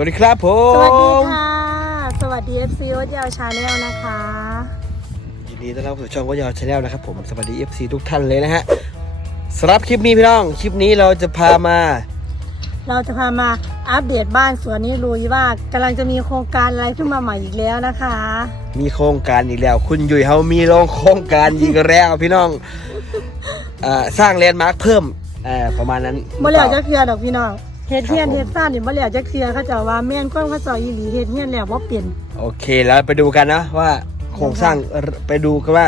วัสดีครับผสวัสดีมค่ะ สวัสดี FC วัดยาวชาแนลนะคะ ยินดีต้อนรับสู่ช่องวัยอชาแนลนะครับผม สวัสดี FC ทุกท่านเลยนะฮะสำหรับคลิปนี้พี่น้อง คลิปนี้เราจะพามา เราจะพามาอัปเดตบ้านสวนนี้ลุยว่ากำลังจะมีโครงการอะไรขึ้นมาใหม่อีกแล้วนะคะ มีโครงการอีกแล้ว คุณยุ้ยเฮามีโรงโครงการอีกแล้วพี่น้องอ่าสร้างแลนด์มาร์คเพิ่มอ่าประมาณนั้นบ่เหลียวจะเคลียร์ดอกพี่น้อง เฮ็ดเฮียนเฮ็ดซ่านนี่บ่เหลียวจะเคลียร์เขาเจะว่าแม่นก้นเขาเจาอีหลีเฮ็ดเฮียนแล้วบ่เปลี่ยนโอเคแล้วไปดูกันนะว่าโครงสร้างไปดูกันว่า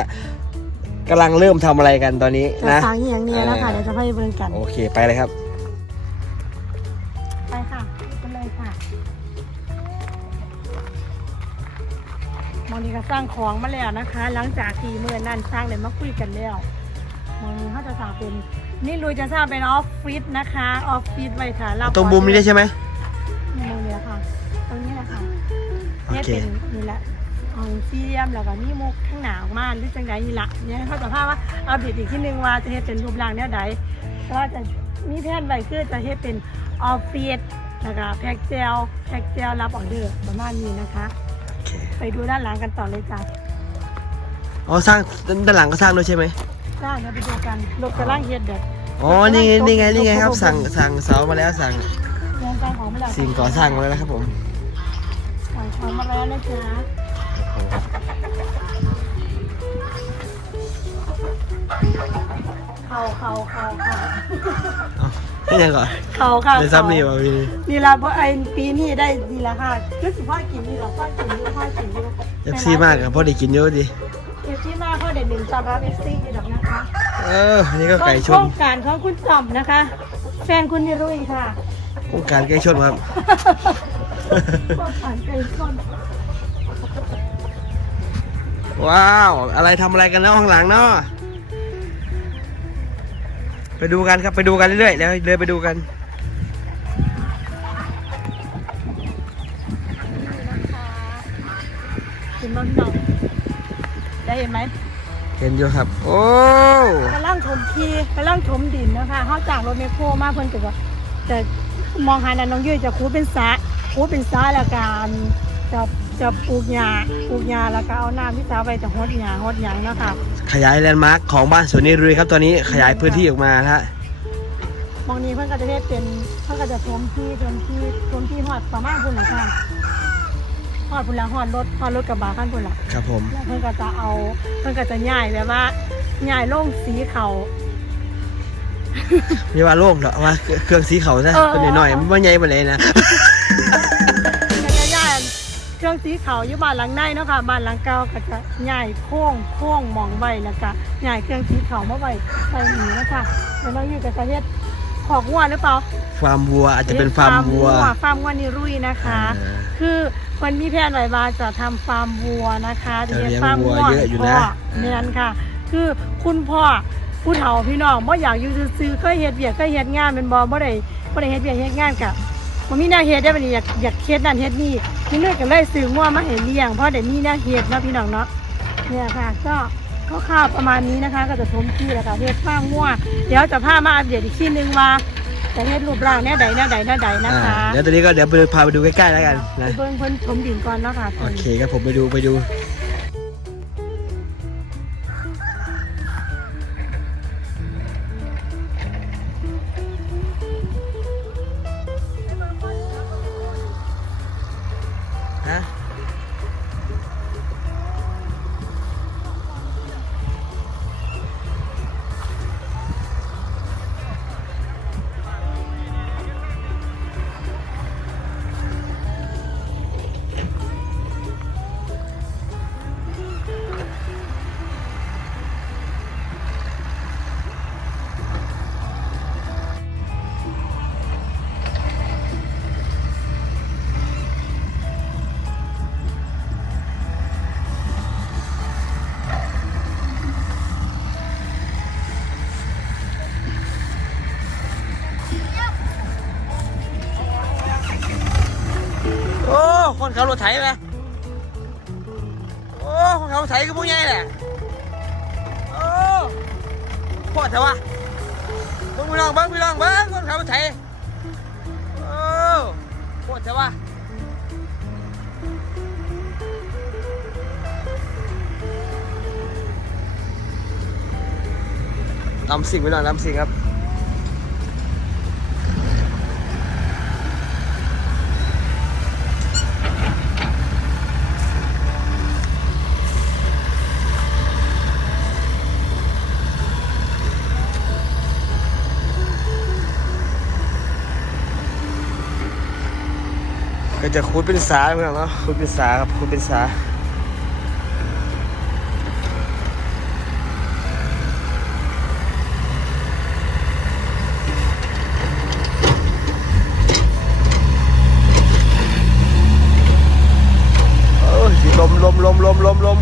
กำลังเริ่มทำอะไรกันตอนนี้จะนะฟังอหย่างเนี้ยนะคะเดี๋ยวจะให้เบิ่งกัน โอเคไปเลยครับ ไปค่ะไปเลยค่ะมองนี้ก็สร้างของมาแล้วนะคะ หลังจากที่เมื่อนั้นสร้างเลยมาคุยกันแล้วมองนี้เขาจะสร้างเป็น นี่ลุยจะสร้างเป็นออฟฟิศนะคะออฟฟิศไว้ค่ะบตรงมุมนี้ได้ใช่ไหมนี่มุมนี้ค่ะตรงนี้แหละค่ะโอเนี่ยเค เป็นนี่แหละของซีเรียมแล้วก็นี่มุกข้างหนาวมากหรือจังใดนี่ละเนี่ยเขาจะพาว่าเอาเด็ดอีกที่นึงว่าจะเฮ็ดเป็นรูปร่างแนวใดแต่ว่าจะมีแผนไว้คือจะเฮ็ดเป็นออฟฟิศแล้วก็แพ็กเจลแพ็กเจลรับออเดอร์ประมาณนี้นะคะ โอเคไปดูด้านหลังกันต่อเลยจ้ะอ๋อสร้างด้านหลังก็สร้างด้วยใช่ไหม ได้เดี๋ยวไปดูกันรถกำลังเฮ็ดเด็ดอ๋อ นี่ไงนี่ไงนี่ไงครับสั่งสั่งเสามาแล้วสั่งเรื่องการของมาแล้วสิ่งก่อสร้างมาแล้วนะครับผมสั่งของมาแล้วนะจ๊ะเข่าเข่าเข่าเข่านี่ยังก่อนเข่าค่ะในซับนี่ป่ะพี่นี่ละเพราะไอ้ปีนี้ได้ดีละค่ะคือสิพ่อกินนี่ละพ่อกินนี่พ่อกินนี่เอฟซีมากครับพอได้กินเยอะดิ เอฟซีมากพ่อเด็ดหนึ่งตอนรับเอฟซีอยู่ดอกนะคะเออนี่ก็ไก่ชโครนงการของคุณจอมนะคะ แฟนคุณนิรุ่ยค่ะโครงการไก่ชนครับโครงการไก่ชนว้าว อะไรทำอะไรกันแล้วข้างหลังเนาะไปดูกันครับไปดูกันเรื่อยๆแล้วเดินไปดูกัน เห็นไหมเห็นอยู่ครับ โอ้กำลังถมทีกำลังถมดินนะคะเขาจ้างรถแมคโครมาเพิ่นก็ว่าแต่มองหานันน้องยุ้ยจะคูเป็นสระคูเป็นสระแล้วการจะจะปลูกหญ้าปลูกหญ้าแล้วก็เอาน้ำที่สระไปจะหดหญ้าหดหยังเนาะค่ะขยายแลนด์มาร์คของบ้านสวนนิรุยครับตอนนี้ขยายพื้นที่ออกมานะฮะมองนี้เพิ่นก็จะเฮ็ดเป็นเพิ่นก็จะถมที่ถมที่ถมที่ฮอดประมาณพุ่นละค่ะ ฮอดพุ่นละฮอดรถฮอดรถกระบะคันพุ่นละครับผม แล้วเพิ่นก็จะเอา เพิ่นก็จะย้ายแบบว่าย้ายลงสีเขานี่ว่าโล่งเหรอว่าเครื่องสีเขาซะเออเป็นหน่อยๆมันว่าใหญ่ไปเลยนะแล้วก็ย้ายเครื่องสีเขาอยู่บ้านหลังในเนาะค่ะบ้านหลังเก่าก็จะย้ายโค้งโค้งหมองไว้แล้วก็ย้ายเครื่องสีเขามาไว้ใส่หนีนะคะแล้วเราอยู่กับประเทศ ขอกวัวหรือเปล่าฟาร์มวัวอาจจะเป็นฟาร์มวัวฟาร์มวัวนิรุ่ยนะคะอ่าคือมันมีแผนไว้ว่าจะทำฟาร์มวัวนะคะจะเลี้ยงฟาร์มวัวเยอะอยู่นะพ่เนี่ยค่ะ คือคุณพ่อผู้เฒ่าพี่น้องบ่อยากอยู่ซื่อๆเคยเฮ็ดเวียกเคยเฮ็ดงานเป็นบ่บ่ได้บ่ได้เฮ็ดเวียกเฮ็ดงานกะบ่มีแนวเฮ็ดได้บัดนี้อยากอยากเฮ็ดนั่นเฮ็ดนี่นี่เลยก็เลยซื้องัวมาให้เลี้ยงเพราะได้มีแนวเฮ็ดเนาะพี่น้องเนาะเนี่ยค่ะก็ คร่าวๆประมาณนี้นะคะ ก็จะทมที่แล้วก็เฮ็ดฟาร์มงัวเดี๋ยวจะพามาอัปเดตอีกทีนึงว่าจะเฮ็ดรูปร่างแนวใดแนวใดแนวใดนะคะอ่าเดี๋ยวตอนนี้ก็เดี๋ยวไปพาไปดูใกล้ๆแล้วกันไปนะเบิ่งเพิ่นถมดินก่อนเนาะค่ะโอเคครับผมไปดูไปดู นเขารถไถไหมโอ้คนเขาไถก็พวกนี้แหละโอ้พอดเถอะวะมึงพี่น้องบิ้งพี่น้องบิ้งคนเขาไถโอ้พอดเถอะวะลำสิงไปหน่องลำสิงครับ จะคูดเป็นสาเพื่อนเนาะคูดเป็นสาครับคูดเป็นสาโอ้ยลมลมลมลมลมลม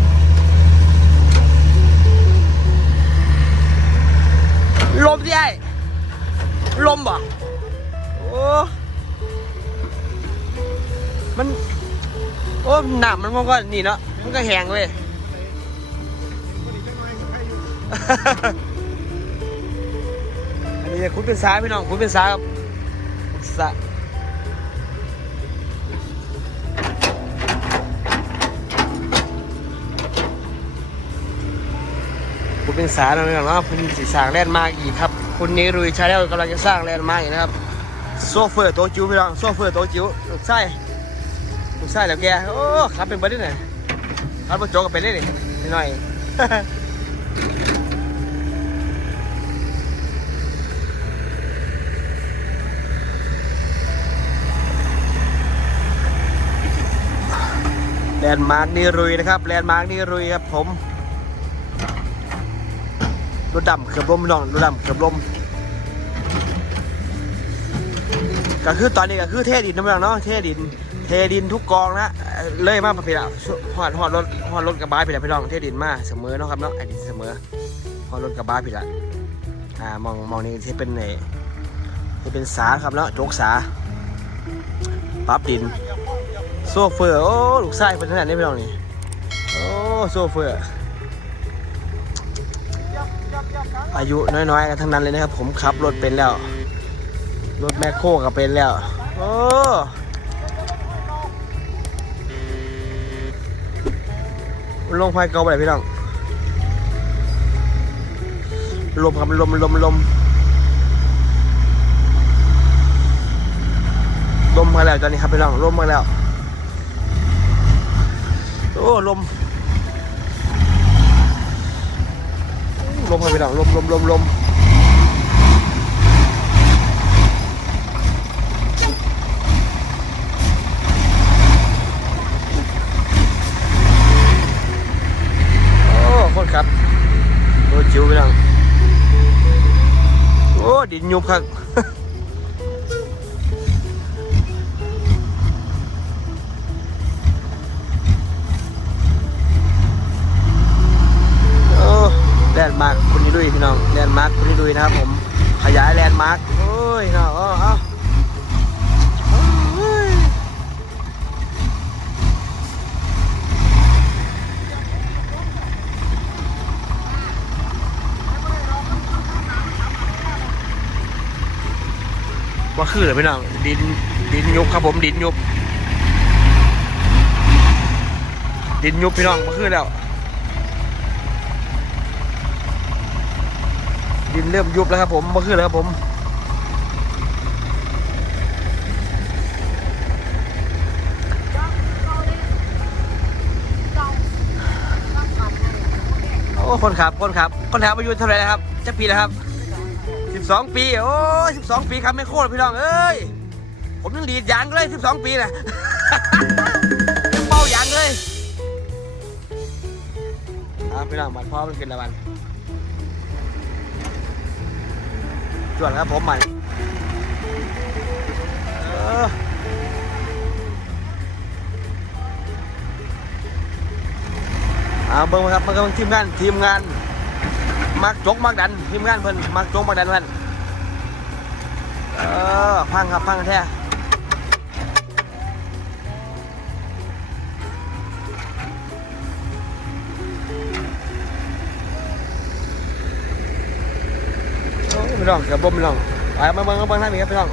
นามมันมันก็นี่เนาะมันก็แห้งเว้ยอันนี้คุณเป็นสายพี่น้องคุณเป็นสายครับสะคุณเป็นสายแล้วนะครับเนาคุณสีสร้างแลนด์มาร์กอีกครับคุณนิรุยชาแนลกำลังจะสร้างแลนด์มาร์กอีกนะครับโซเฟอร์โตจิ๋วพี่น้องโซเฟอร์โตจิ๋วลู กไส้ลูกไส้แล้วแก โอ้ขับเป็นบดได้ไหนขับรถโจกก็เป็นได้ดินิดหน่อยแลนด์มาร์กนี่รุยนะครับแลนด์มาร์กนี่รุยครับผมรถดำเขือบลมพี่น้องรถดำเขือบลมก็คือตอนนี้ก็คือเทดินน้ำมันเนาะเทดิน เทดินทุกกองนะเอ่อเลยมากพี่ละหอดหอดรถหอดรถกระบะพี่ละพี่น้องเทดินมาเสมอเนาะครับเนาะไอ้ดินเสมอหอดรถกระบะพี่ละอ่ามองมองนี่ที่เป็นไหนที่เป็นสาครับเนาะโจกสาปั๊บดิน โซเฟอร์โอ้ลูกไส้เป็นขนาดนี้พี่น้องนี่โอ้โซเฟอร์อายุน้อยๆกันทั้งนั้นเลยนะครับ ผมขับรถเป็นแล้ว รถแมคโครก็เป็นแล้ว โอ้ ลงไฟเก่าไปพี่น้องลมครับลมลมลมลมมาแล้วตอนนี้ครับพี่น้องลมมาแล้วโอ้ลมลมครับพี่น้องลมลมลมลม โอ้คนครับโอ้จิ๋วไปนังโอ้ดิ นยุบครับ แลนด์มาร์คคุณนี่ดุยพี่น้องแลนด์มาร์คคุณนี่ดุยนะครับผม ขยายแลนด์มาร์คโอ้ยน้อง คือเหรอพี่น้องดินดินยุบครับผมดินยุบ ดินยุบพี่น้องมาคือแล้ว ดินเริ่มยุบแล้วครับผมมาคือแล้วครับผมโอ้คนขับคนขับคนขับอายุเท่าไหร่แล้วครับจะปีแล้วครับ สิบสองปี โอ้สิบสองปีครับไม่โคตรพี่น้องเอ้ย ผมยังดีดยางเลยสิบสองปีนะยังเป่ายางเลยอ่าพี่น้องบัตรพ่อมันเป็นละวันจวนครับผมใหม่เอาเบิ่งมาครับมาครับทีมงานทีมงาน มักจกมักดันทีมงานเพิ่นมักจกมักดันเพิ่นเออพังครับพังแท้โอ้ยไม่ต้องเกือบบ่มไม่ต้องไปมาเบิ่งมาเบิ่งท่างนี้ครับพี่น้อง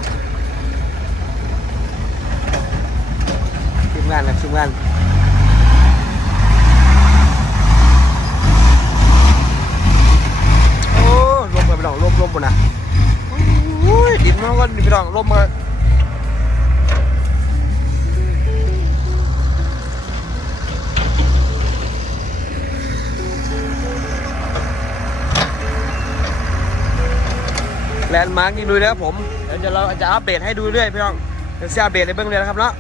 ทีมงานนะทีมงาน มปุ่นนะดินมันก็ดินพี่น้องลมมาแลนด์มาร์กนี่ดูนะครับผม เดี๋ยวเราจะอัปเดตให้ดูเรื่อยพี่น้องเดี๋ยวจะอัปเดตในเบื้องเลยนะครับเนาะ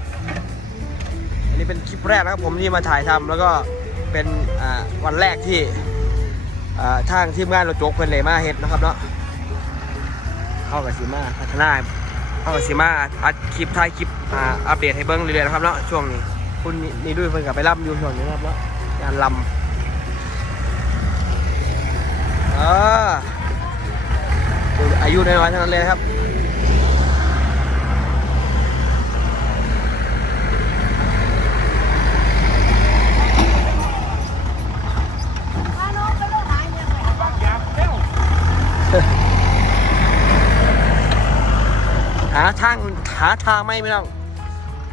อันนี้เป็นคลิปแรกนะครับผมที่มาถ่ายทำแล้วก็เป็นวันแรกที่ทางทีมงานเราโจกเพื่อนเลยมาเห็นนะครับเนาะ เข้ากับซีมาพัฒนาเข้ากับซีมาอัดคลิปถ่ายคลิปอ่าอัปเดตให้เบิ้งเรื่อยๆนะครับเนาะช่วงนี้คุณนี่ด้วยเพิ่นกับไปรับอยู่ช่วงนี้นะครับเนาะงานลำอ่าอายุน้อยๆทั้งนั้นเลยครับ หาทาง หาทางไหมไม่ต้อง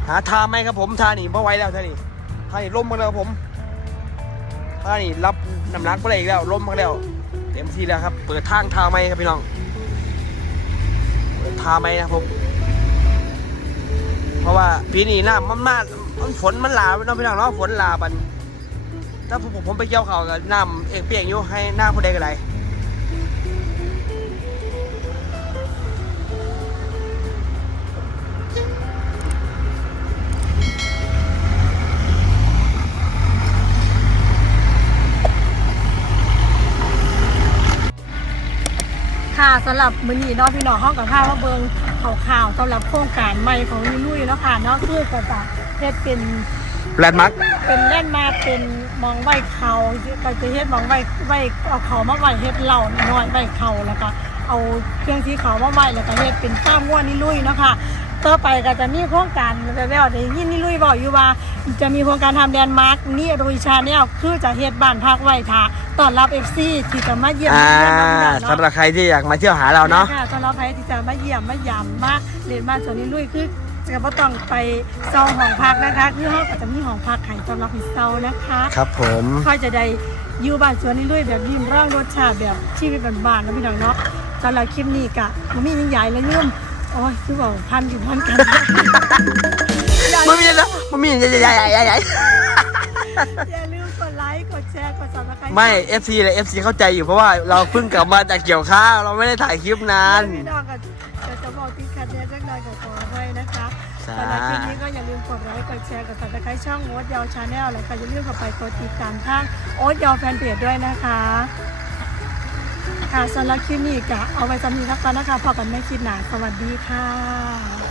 หาทางไหมครับผมทางนี่เพราะไว้แล้วทางนี่ทางนี่ล้มมาแล้วผมทางนี่รับน้ำหนักไปเลยอีกแล้วล้มมาแล้วเต็มที่แล้วครับ เปิดทางทางไหมครับพี่น้องทาไหมนะครับผม เพราะว่าปีนี้น้ำมันมากมันฝนมันลาเนาะพี่น้องเนาะฝนลาบันถ้าผมผมไปเกี่ยวเขากับน้ำเอกเปียกอยู่ให้หน้าผู้ใดก็ได้ สำหรับมื้อนี้เนาะพี่น้องห้องกับข้าวมาเบิงข่าวๆสำหรับโครงการใหม่ของลุยลุยๆเนาะค่ะเนาะคือก็จะเฮ็ดเป็นแลนด์มาร์คเป็นเล่นมาเป็นมองไว้เขาก็จะเฮ็ดมองไว้ไว้เอาเขามาไว้เฮ็ดเหล่าน้อยไว้เขาแล้วก็เอาเครื่องสีขาวมาไว้แล้วก็เฮ็ดเป็นข้ามม้วนนี่ลุยเนาะค่ะ ต่อไปก็จะมีโครงการแว่วๆได้ยินนี่ลุยบอกอยู่ว่า จะมีโครงการทำแดนมาร์กนี่โดยชาแนลคือจะเฮ็ดบ้านพักไว้ท่าต้อนรับ FC ที่จะมาเยี่ยมอ่าเยี่ยมน้องๆเนาะ สำหรับใครที่อยากมาเที่ยวหาเราเนาะ ค่ะสำหรับใครที่จะมาเยี่ยมมาหยามมาเรียนบ้านสวนนิลุยคือจะบ่ต้องไปเซาห้องพักนะคะ คือห้องก็จะมีห้องพักไข่สำหรับให้เซานะคะครับผม ค่อยจะได้อยู่บ้านสวนนิลุยแบบริมร่องรสชาติแบบชีวิตบ้านๆนะพี่น้องเนาะสำหรับคลิปนี้กะมันมียิ่งใหญ่และยืม โอ้ยคือบอกพันอยู่พันกันมันมีแล้วมันมีใหญ่ใหญ่ใหญ่ใหญ่ใหญ่อย่าลืมกดไลค์กดแชร์กดซับสไครต์ไม่ FC เลย FC เข้าใจอยู่เพราะว่าเราเพิ่งกลับมาจากเกี่ยวข้าวเราไม่ได้ถ่ายคลิปนานพี่น้องก็จะจะบอกที่คัดแยกจักหน่อยก็ขออภัยนะคะจ้าสำหรับคลิปนี้ก็อย่าลืมกดไลค์กดแชร์กด subscribe ช่องโอ๊ตยาวชาแนลแล้วก็อย่าลืมเข้าไปกดติดตามทางโอ๊ตยาวแฟนเพจด้วยนะคะ ค่ะสำหรับคลิปนี้ก็เอาไว้สำหรับนี้แล้วกันะคะพอกันไม่คลิดหนาสวัสดีค่ะ